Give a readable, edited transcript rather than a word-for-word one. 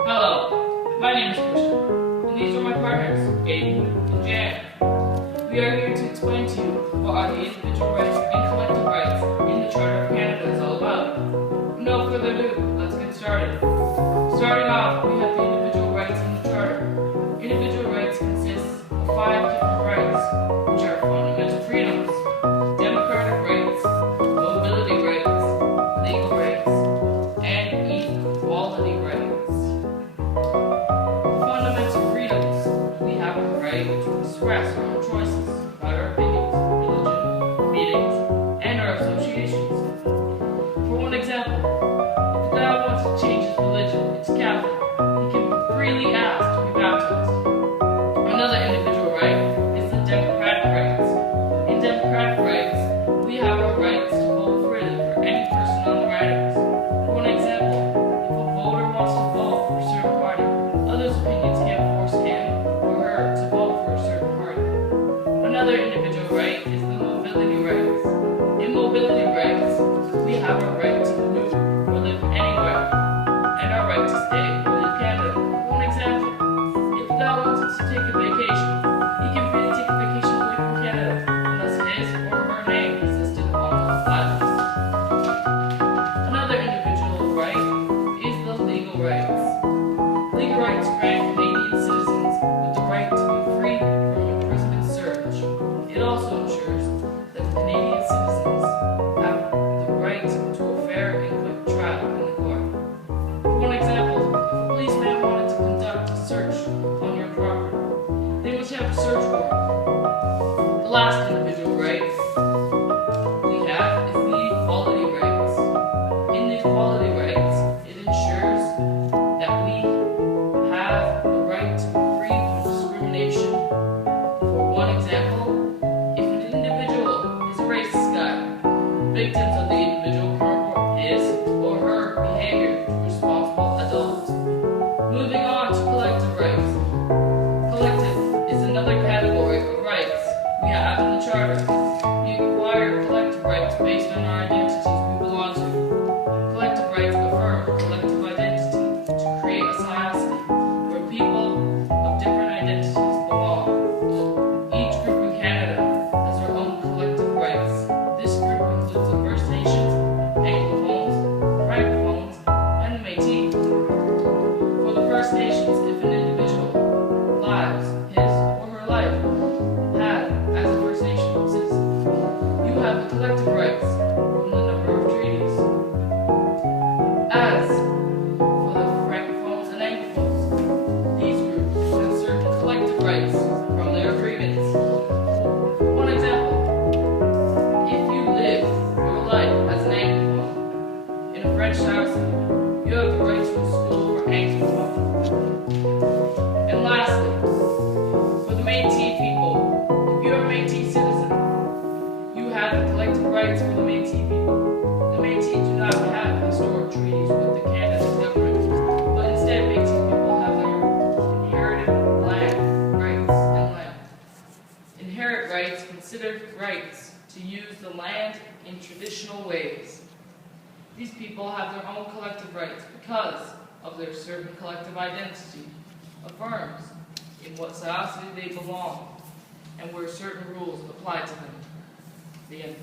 Hello, my name is Christian, and these are my partners, Aiden and Jan. We are here to explain to you what are the individual rights and collective rights in the Charter of Canada is all about. With no further ado, let's get started. Starting off, we have the individual rights in the Charter. Individual rights consist of 5 different rights, which are fundamental freedoms, democratic rights, mobility rights, legal rights, and equality rights. Fundamental freedoms. We have the right to express our own choices about our opinions, religion, meetings, and our associations. For one example, if a guy wants to change his religion into Catholic, he can freely ask to be baptized. Another individual right is the democratic rights. In democratic rights, we have our rights to vote freely for any person on the ridings. For one example, if a voter wants to vote for a certain party, others' opinions can't force him or her to vote for a certain party. Another individual right is the mobility rights. In mobility rights, we have our right to move or live anywhere, and our right to stay or leave Canada. For one example, if a guy wants to take a vacation, he can freely take a vacation away from Canada, unless his or her name is listed on those files. Another individual right is the legal rights. Legal rights grant Canadian citizens with the right to be free from imprisonment search. It also ensures that Canadian citizens have the right to a fair and quick trial in the court. For one example, if a policeman wanted to conduct a search on your property, they must have a search warrant. The last individual right we have is the equality rights. In the equality rights, it ensures that we have the right to be free from discrimination. For one example, if an individual is a racist guy, victims of the individual can report his or her behavior to responsible adults. Moving on to collective rights. Collective is another category of rights we have in the Charter. We acquire collective rights based on our identities we belong to. Collective rights affirm collective identity to create a society where people of different identities belong. Each group in Canada has their own collective rights. This group includes the First Nations, Anglophones, Francophones, and the Métis. For the First Nations, if an individual lives his or her life had as a First Nation citizen, you have the collective rights from the number of treaties. As for the Francophones and Anglophones, these groups have certain collective rights from their agreements. For one example, if you live your life as an Anglophone in a French housing, you have the right to a school for Anglophone. And lastly, for the Métis people, if you're a Métis citizen, you have the collective rights for the Métis people. The Métis do not have historic treaties with the Canada government, but instead Métis people have their inherited land rights and land. Inherent rights consider rights to use the land in traditional ways. These people have their own collective rights because of their certain collective identity, affirms in what society they belong, and where certain rules apply to them. The end.